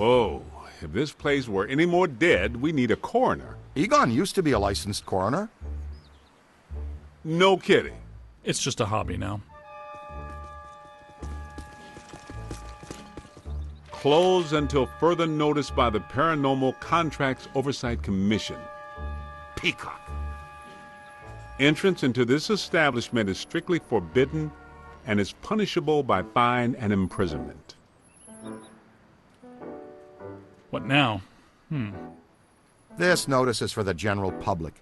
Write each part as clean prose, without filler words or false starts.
Whoa. If this place were any more dead, we need a coroner. Egon used to be a licensed coroner. No kidding. It's just a hobby now. Closed until further notice by the Paranormal Contracts Oversight Commission. Peacock. Entrance into this establishment is strictly forbidden and is punishable by fine and imprisonment. What now? This notice is for the general public.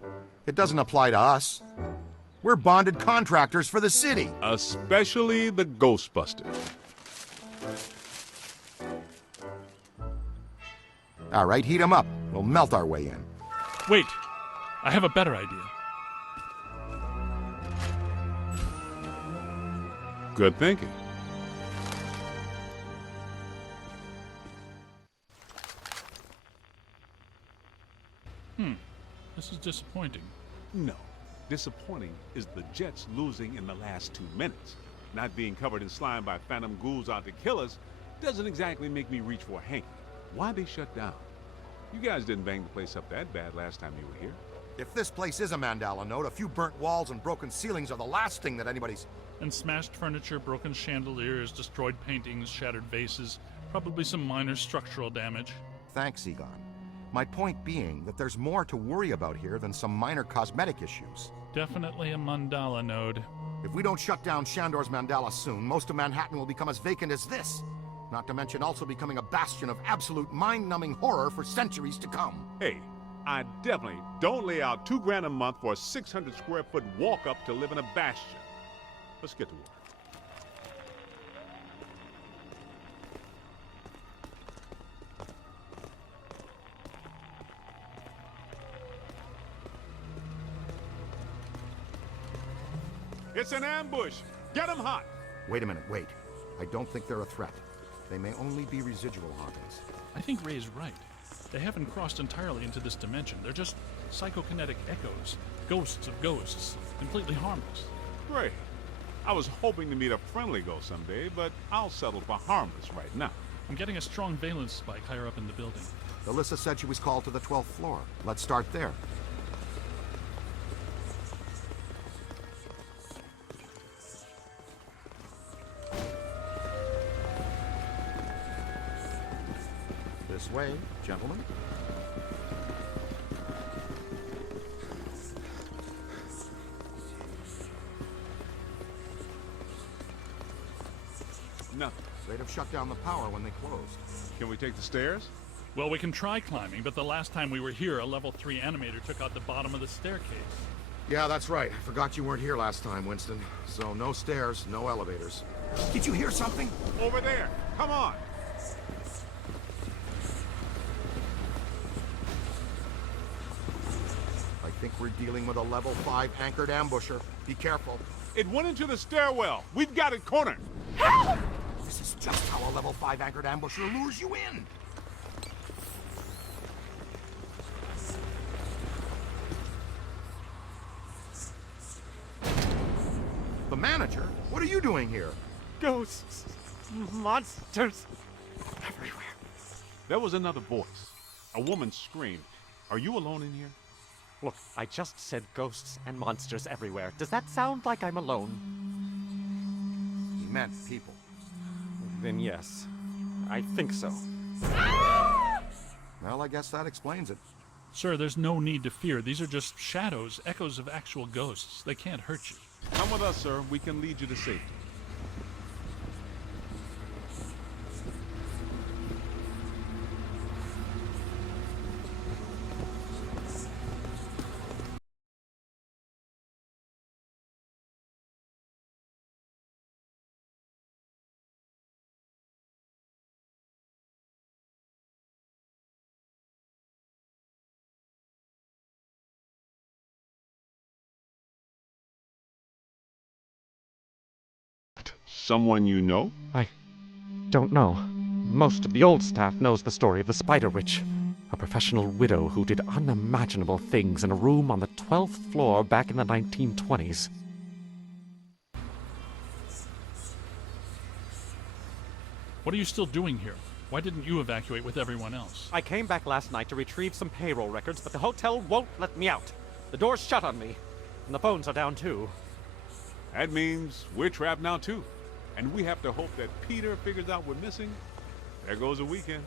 It doesn't apply to us. We're bonded contractors for the city. Especially the Ghostbusters. All right, heat 'em up. We'll melt our way in. Wait, I have a better idea. Good thinking. This is disappointing. No. Disappointing is the Jets losing in the last 2 minutes. Not being covered in slime by phantom ghouls out to kill us doesn't exactly make me reach for a hanky. Why they shut down? You guys didn't bang the place up that bad last time you were here. If this place is a Mandala node, a few burnt walls and broken ceilings are the last thing that anybody's... And smashed furniture, broken chandeliers, destroyed paintings, shattered vases, probably some minor structural damage. Thanks, Egon. My point being that there's more to worry about here than some minor cosmetic issues. Definitely a mandala node. If we don't shut down Shandor's Mandala soon, most of Manhattan will become as vacant as this. Not to mention also becoming a bastion of absolute mind-numbing horror for centuries to come. Hey, I definitely don't lay out $2 a month for a 600 square foot walk-up to live in a bastion. Let's get to work. It's an ambush! Get them hot! Wait a minute, wait. I don't think they're a threat. They may only be residual hauntings. I think Ray is right. They haven't crossed entirely into this dimension. They're just psychokinetic echoes, ghosts of ghosts, completely harmless. Great. I was hoping to meet a friendly ghost someday, but I'll settle for harmless right now. I'm getting a strong valence spike higher up in the building. Alyssa said she was called to the 12th floor. Let's start there. This way, gentlemen. Nothing. They'd have shut down the power when they closed. Can we take the stairs? Well, we can try climbing, but the last time we were here, a level 3 animator took out the bottom of the staircase. Yeah, that's right. I forgot you weren't here last time, Winston. So no stairs, no elevators. Did you hear something? Over there! Come on! I think we're dealing with a level 5 anchored ambusher. Be careful. It went into the stairwell. We've got it cornered. Help! This is just how a level 5 anchored ambusher lures you in. The manager? What are you doing here? Ghosts, monsters, everywhere. There was another voice. A woman screamed. Are you alone in here? Look, I just said ghosts and monsters everywhere. Does that sound like I'm alone? He meant people. Then yes, I think so. Well, I guess that explains it. Sir, there's no need to fear. These are just shadows, echoes of actual ghosts. They can't hurt you. Come with us, sir. We can lead you to safety. Someone you know? I don't know. Most of the old staff knows the story of the Spider Witch, a professional widow who did unimaginable things in a room on the 12th floor back in the 1920s. What are you still doing here? Why didn't you evacuate with everyone else? I came back last night to retrieve some payroll records, but the hotel won't let me out. The door's shut on me, and the phones are down too. That means we're trapped now too. And we have to hope that Peter figures out we're missing. There goes a weekend.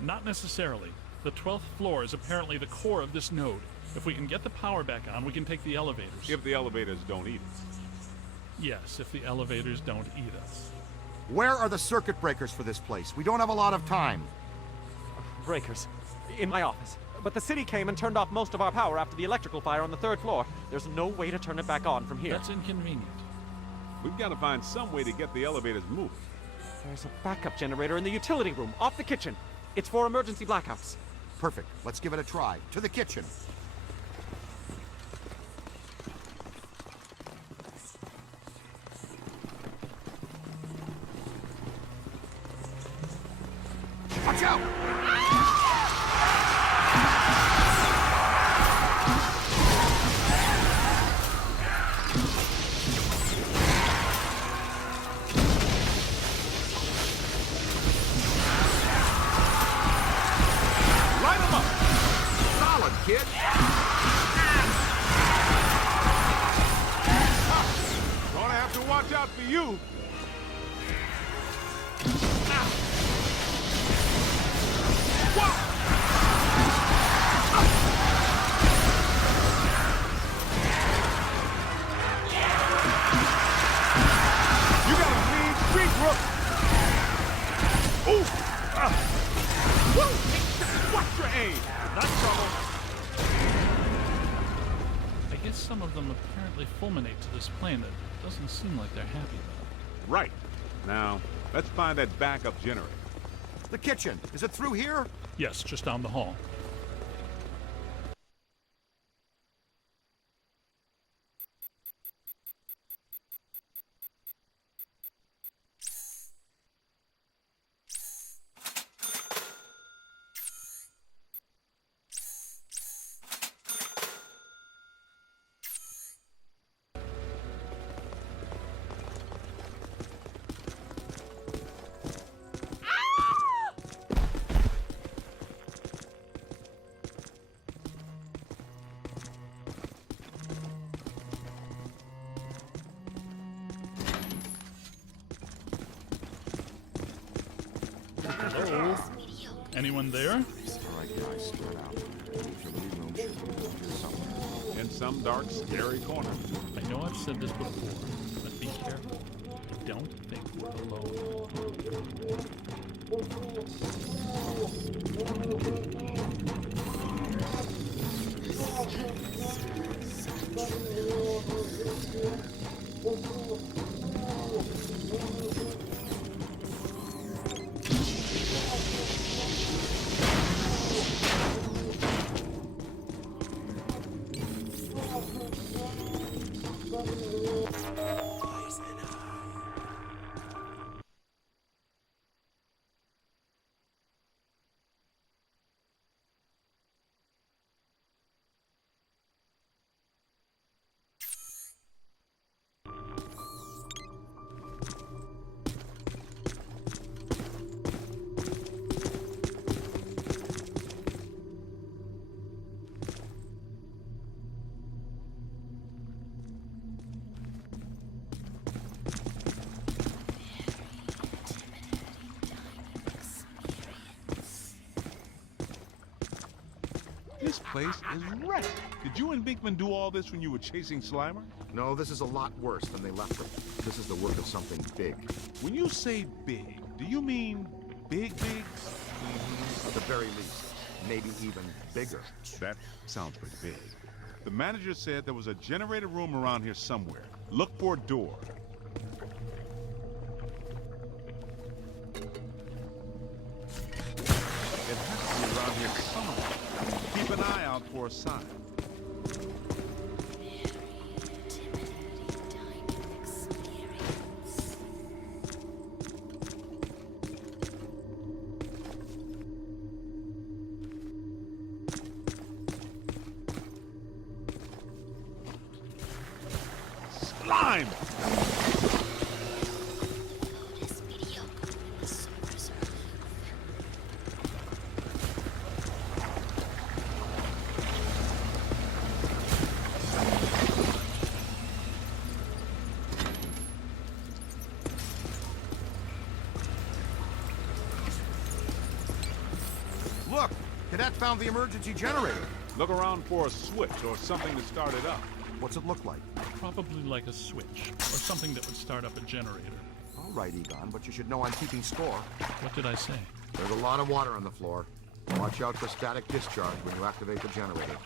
Not necessarily. The 12th floor is apparently the core of this node. If we can get the power back on, we can take the elevators. If the elevators don't eat us. Yes, if the elevators don't eat us. Where are the circuit breakers for this place? We don't have a lot of time. Breakers. In my office. But the city came and turned off most of our power after the electrical fire on the 3rd floor. There's no way to turn it back on from here. That's inconvenient. We've got to find some way to get the elevators moving. There's a backup generator in the utility room, off the kitchen. It's for emergency blackouts. Perfect. Let's give it a try. To the kitchen. Watch out! Light them up! Solid, kid! Gonna have to watch out for you. You got a mean street, Rook. Ooh! Woo! Watch your aim. That's trouble. I guess some of them apparently fulminate to this plane. That doesn't seem like they're happy, though. Right. Now, let's find that backup generator. The kitchen. Is it through here? Yes, just down the hall. Hello? Anyone there? In some dark, scary corner. I know I've said this before, but be careful. I don't think we're alone. This place is wrecked. Did you and Binkman do all this when you were chasing Slimer? No, this is a lot worse than they left it. This is the work of something big. When you say big, do you mean big? At the very least, maybe even bigger. That sounds pretty big. The manager said there was a generator room around here somewhere. Look for a door. It has to be around here somewhere. Keep an eye out for a sign. Slime! look! Cadet found the emergency generator. Look around for a switch or something to start it up. What's it look like? Probably like a switch, or something that would start up a generator. All right, Egon, but you should know I'm keeping score. What did I say? There's a lot of water on the floor. Watch out for static discharge when you activate the generator.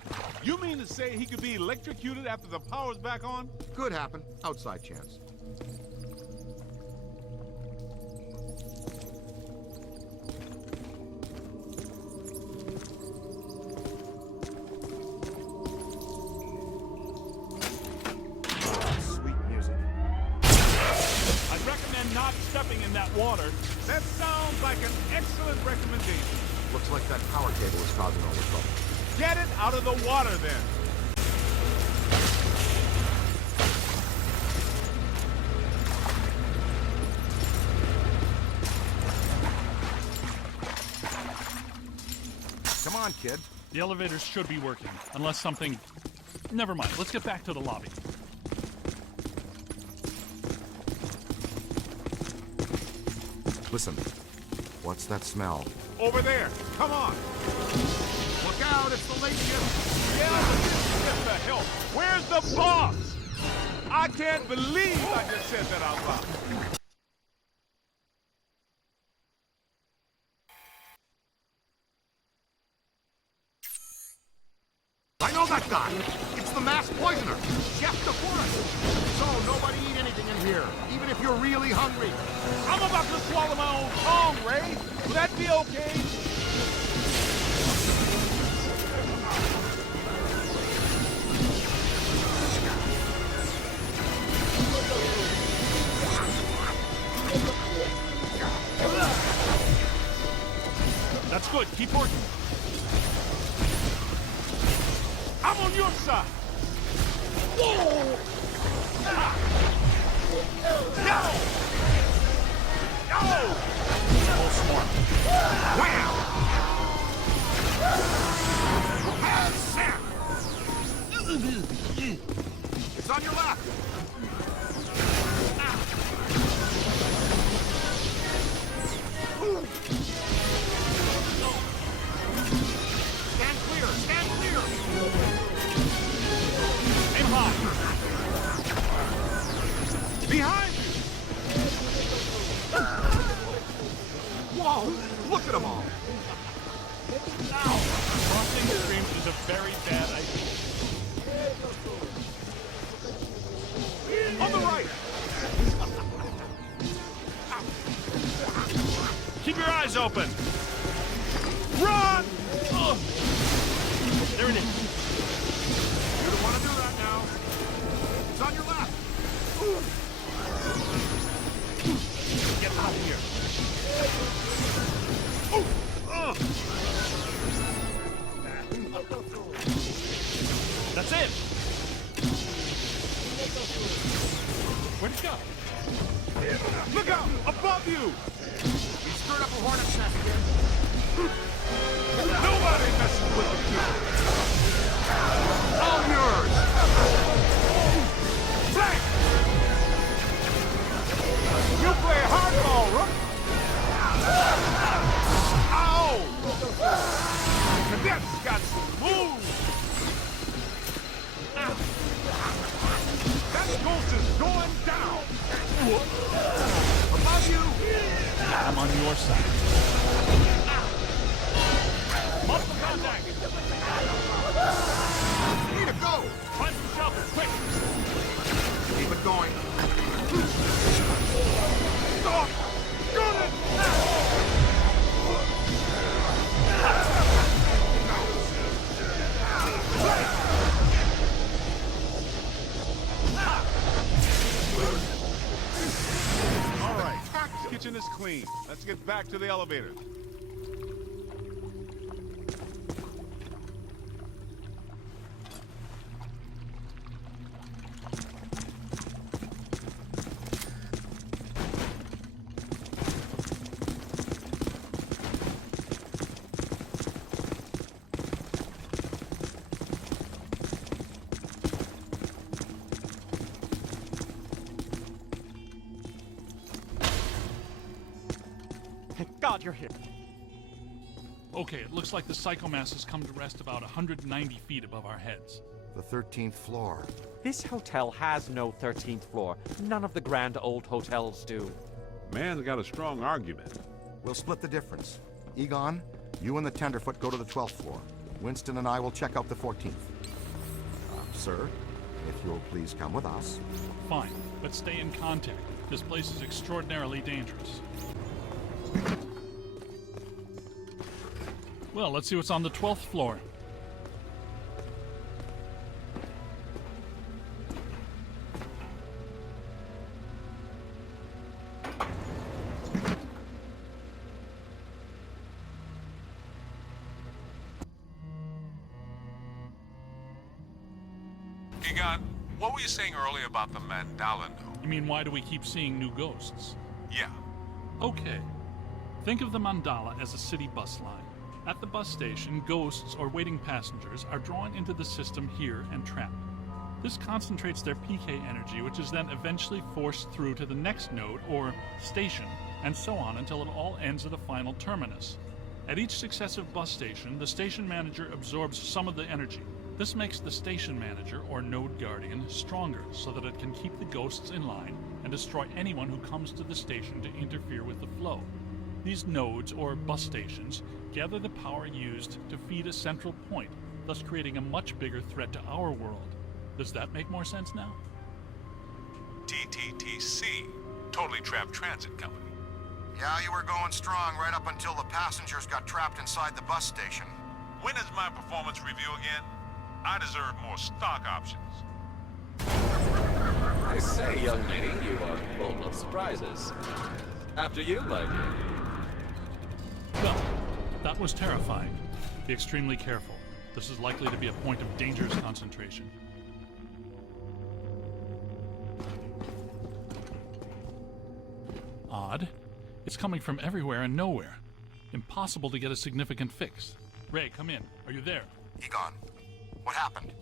You mean to say he could be electrocuted after the power's back on? Could happen. Outside chance. Sweet music. I'd recommend not stepping in that water. That sounds like an excellent recommendation. Looks like that power cable is causing all the trouble. Get it out of the water then. Come on, kid. The elevators should be working, unless something... Never mind, let's get back to the lobby. Listen. What's that smell? Over there. Come on. Look out, it's the late shift. Yeah, but get the help. Where's the boss? I can't believe I just said that out loud. I know that guy. It's the masked poisoner, Chef the Forest. So nobody eat anything in here, even if you're really hungry. I'm about to swallow my own tongue, Ray. Will that be okay? That's good, keep working. I'm on your side. Whoa! Ah! No! No! Wow! It's on your left. Stand clear! Stand clear! Aim high. Behind you! Whoa! Look at them all! Crossing the streams is a very bad idea. On the right! Keep your eyes open. Run! There it is. You don't want to do that now. It's on your left. Get out of here. That's it. Where'd it go? Look out! Above you! We stirred up a hornet's nest again. Nobody messes with the kid! All yours! Flank! You play hardball, Rook! Ow! Cadet's got some moves! That ghost is going down! Above you! I'm on your side. Multiple contact. Need to go! Find some shelter, quick. Keep it going. Stop! Gun it! All right, kitchen is clean. Let's get back to the elevator. Thank God you're here. Okay, it looks like the psychomass has come to rest about 190 feet above our heads. The 13th floor. This hotel has no 13th floor. None of the grand old hotels do. Man's got a strong argument. We'll split the difference. Egon, you and the Tenderfoot go to the 12th floor. Winston and I will check out the 14th. Sir, if you'll please come with us. Fine, but stay in contact. This place is extraordinarily dangerous. Well, let's see what's on the 12th floor. Egon, what were you saying earlier about the mandala node? You mean, why do we keep seeing new ghosts? Yeah. Okay. Think of the mandala as a city bus line. At the bus station, ghosts or waiting passengers are drawn into the system here and trapped. This concentrates their PK energy, which is then eventually forced through to the next node or station, and so on until it all ends at a final terminus. At each successive bus station, the station manager absorbs some of the energy. This makes the station manager, or node guardian, stronger so that it can keep the ghosts in line and destroy anyone who comes to the station to interfere with the flow. These nodes, or bus stations, gather the power used to feed a central point, thus creating a much bigger threat to our world. Does that make more sense now? TTTC, Totally Trapped Transit Company. Yeah, you were going strong right up until the passengers got trapped inside the bus station. When is my performance review again? I deserve more stock options. I say, young lady, you are full of surprises. After you, my dear. Well, that was terrifying. Be extremely careful. This is likely to be a point of dangerous concentration. Odd. It's coming from everywhere and nowhere. Impossible to get a significant fix. Ray, come in. Are you there? Egon, what happened?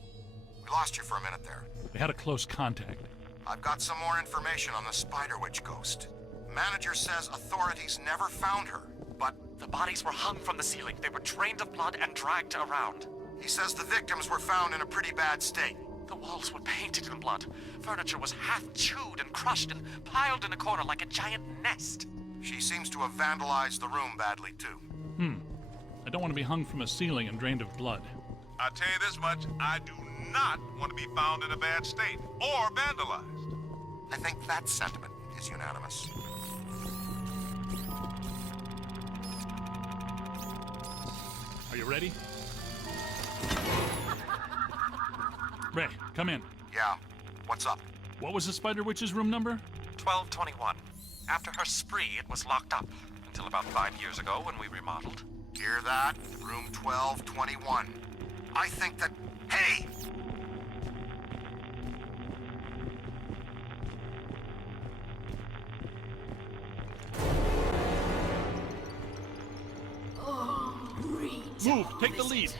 We lost you for a minute there. We had a close contact. I've got some more information on the Spider Witch ghost. Manager says authorities never found her, but The bodies were hung from the ceiling. They were drained of blood and dragged around. he says the victims were found in a pretty bad state. The walls were painted in blood. Furniture was half chewed and crushed and piled in a corner like a giant nest. She seems to have vandalized the room badly, too. I don't want to be hung from a ceiling and drained of blood. I'll tell you this much, I do not want to be found in a bad state or vandalized. I think that sentiment is unanimous. Are you ready? Ray, come in. Yeah, what's up? What was the Spider Witch's room number? 1221. After her spree, it was locked up. Until about 5 years ago when we remodeled. Hear that? Room 1221. I think that... Hey! Move, take the lead.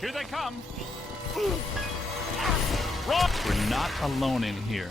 Here they come. Run! We're not alone in here.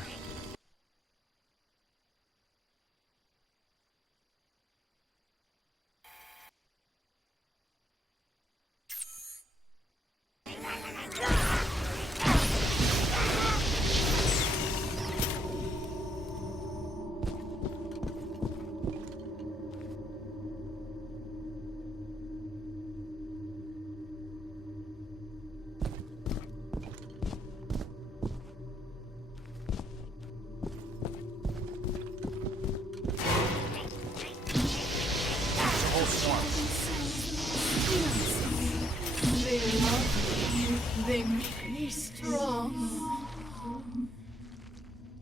They love me. They make me strong.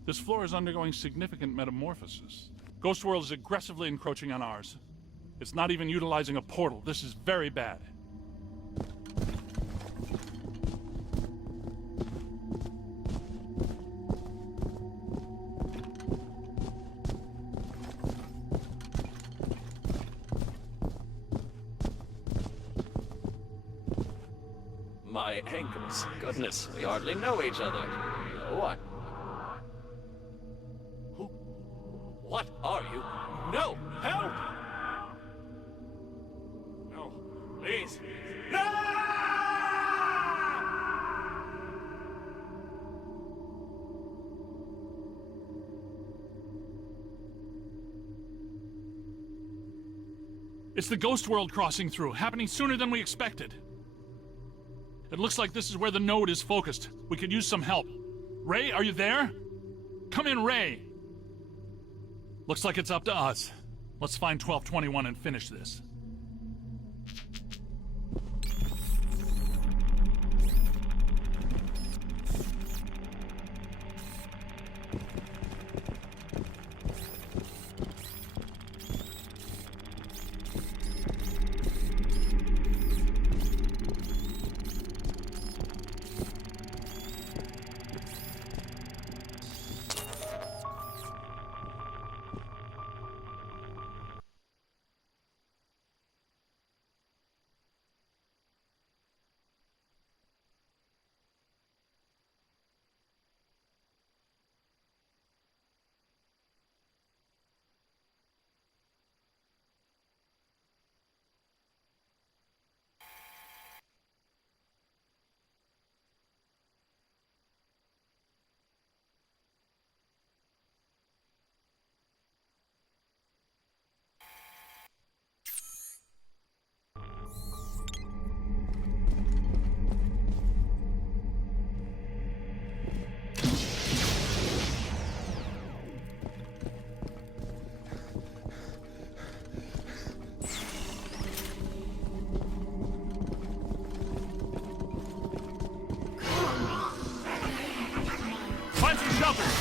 This floor is undergoing significant metamorphosis. Ghost World is aggressively encroaching on ours. It's not even utilizing a portal. This is very bad. My ankles. Goodness, we hardly know each other. What? Who? What are you? No! Help! It's the ghost world crossing through, happening sooner than we expected. It looks like this is where the node is focused. We could use some help. Ray, are you there? Come in, Ray! Looks like it's up to us. Let's find 1221 and finish this.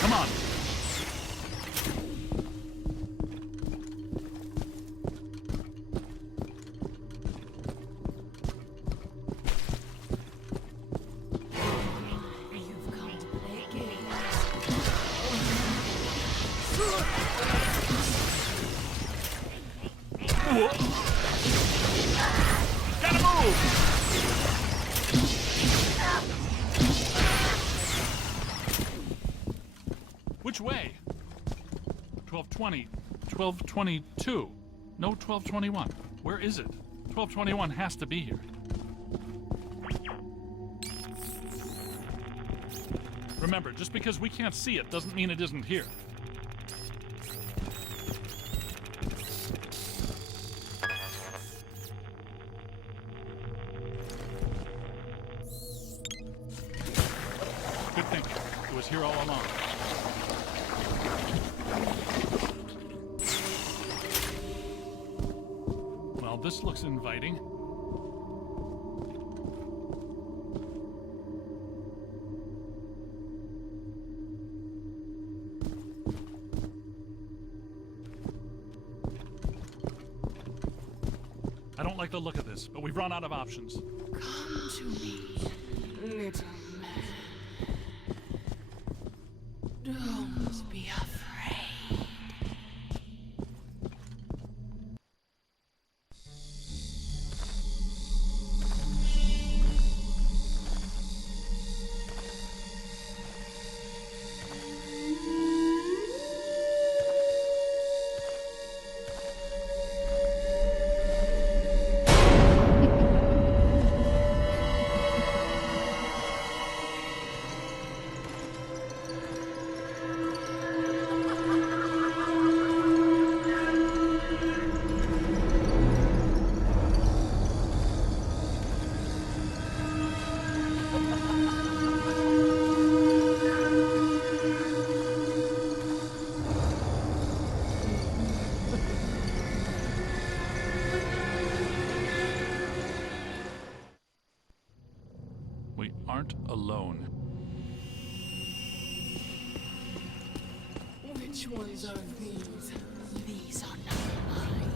Come on. You've come to play games. Gotta move! Which way? 1220, 1222. No 1221. Where is it? 1221 has to be here. Remember, just because we can't see it doesn't mean it isn't here. Good thinking. It was here all along. Well, this looks inviting. I don't like the look of this, but we've run out of options. Come to me, little man. Don't be afraid. We aren't alone. Which ones are these? These are not mine.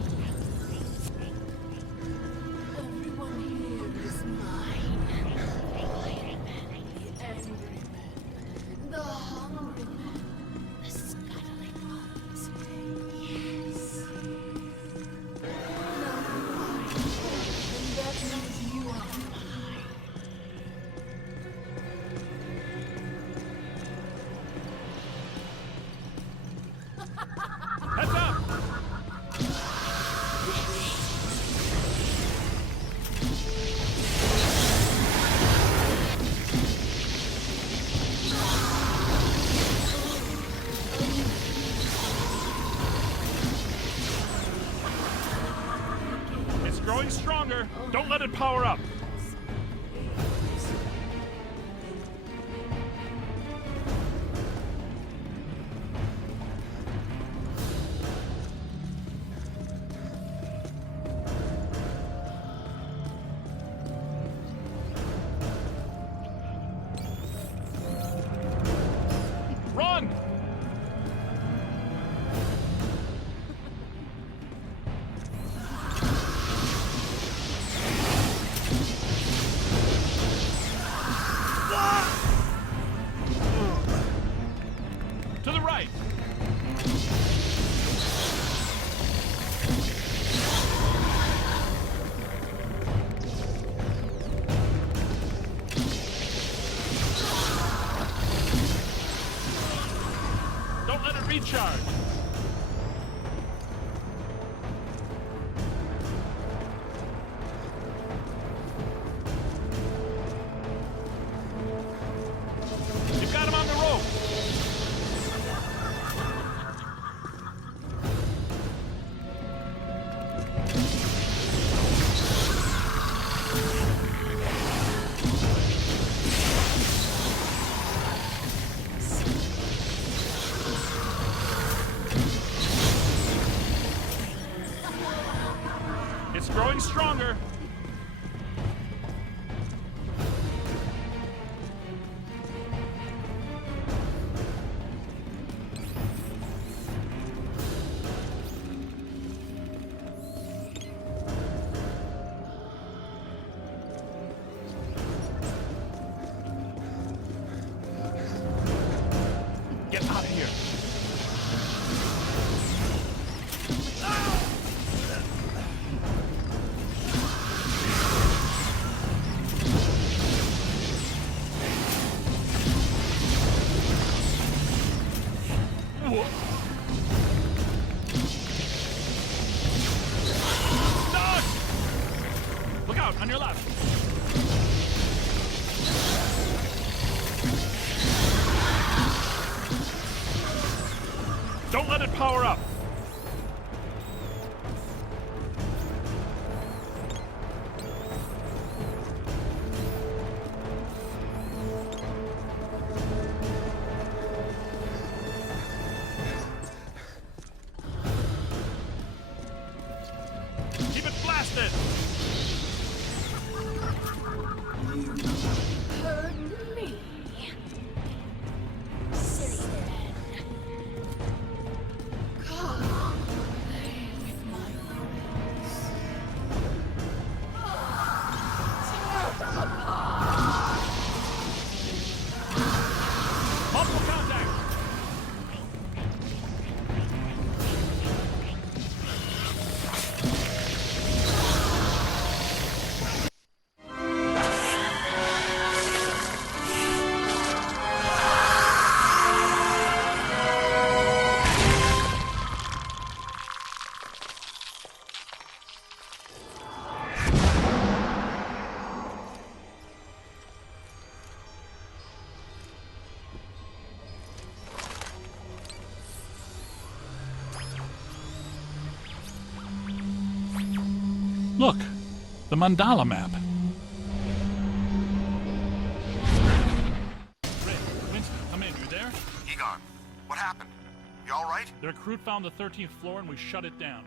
Everyone here is mine. The angry men, the hungry men, the scuttling ones. Yes. Now you are mine, and that means you are mine. Heads up! growing stronger. Don't let it power up. Run! To the right. Don't let it recharge. You've got him on the rope. It's growing stronger. Get out of here. Dodge! Look out, on your left. Don't let it power up. Keep it blasted. Heard me. Silly then. Come, play with my words. Tear them apart. Multiple contact. Look, the mandala map. Ray, Winston, come in. You there? Egon, what happened? You all right? The recruit found the 13th floor and we shut it down.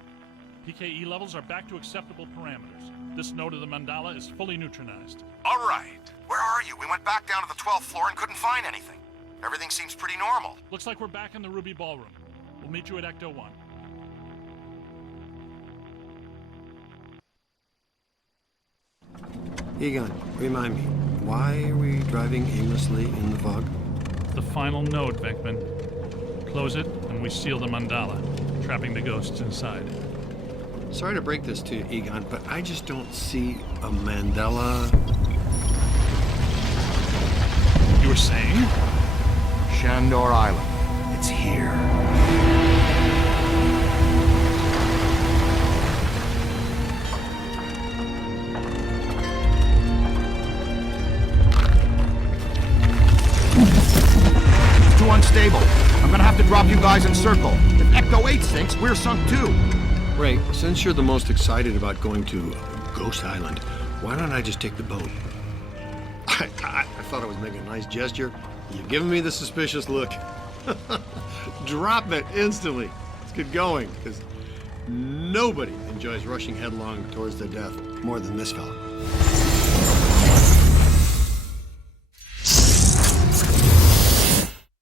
PKE levels are back to acceptable parameters. This node of the mandala is fully neutronized. All right. Where are you? We went back down to the 12th floor and couldn't find anything. Everything seems pretty normal. Looks like we're back in the Ruby Ballroom. We'll meet you at Ecto 1. Egon, remind me, why are we driving aimlessly in the fog? The final node, Venkman. Close it, and we seal the mandala, trapping the ghosts inside. Sorry to break this to you, Egon, but I just don't see a mandala. You were saying? Shandor Island. It's here. Too unstable. I'm gonna have to drop you guys in circle. If Ecto 8 sinks, we're sunk too. Ray, since you're the most excited about going to Ghost Island, why don't I just take the boat? I thought I was making a nice gesture. You're giving me the suspicious look. Drop it instantly. Let's get going, because nobody enjoys rushing headlong towards their death more than this fella.